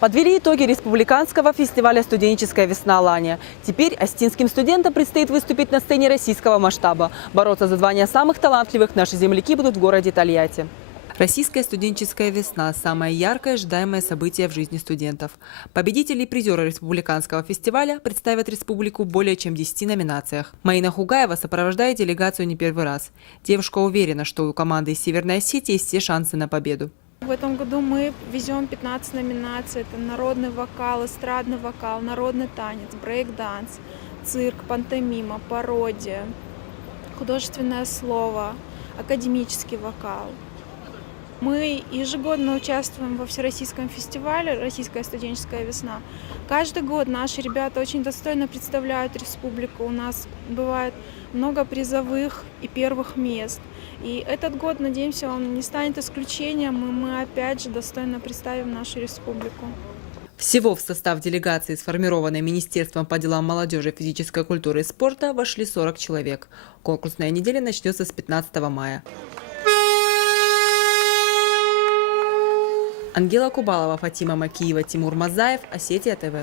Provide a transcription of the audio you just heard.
Подвели итоги республиканского фестиваля «Студенческая весна Алания». Теперь остинским студентам предстоит выступить на сцене российского масштаба. Бороться за звание самых талантливых наши земляки будут в городе Тольятти. Российская студенческая весна – самое яркое ожидаемое событие в жизни студентов. Победители и призеры республиканского фестиваля представят республику в более чем 10 номинациях. Маина Хугаева сопровождает делегацию не первый раз. Девушка уверена, что у команды из Северной Осетии есть все шансы на победу. В этом году мы везем 15 номинаций. Это народный вокал, эстрадный вокал, народный танец, брейк-данс, цирк, пантомима, пародия, художественное слово, академический вокал. Мы ежегодно участвуем во всероссийском фестивале «Российская студенческая весна». Каждый год наши ребята очень достойно представляют республику. У нас бывает много призовых и первых мест. И этот год, надеемся, он не станет исключением, и мы опять же достойно представим нашу республику. Всего в состав делегации, сформированной Министерством по делам молодежи, физической культуры и спорта, вошли 40 человек. Конкурсная неделя начнется с 15 мая. Ангела Кубалова, Фатима Макиева, Тимур Мазаев, Осетия ТВ.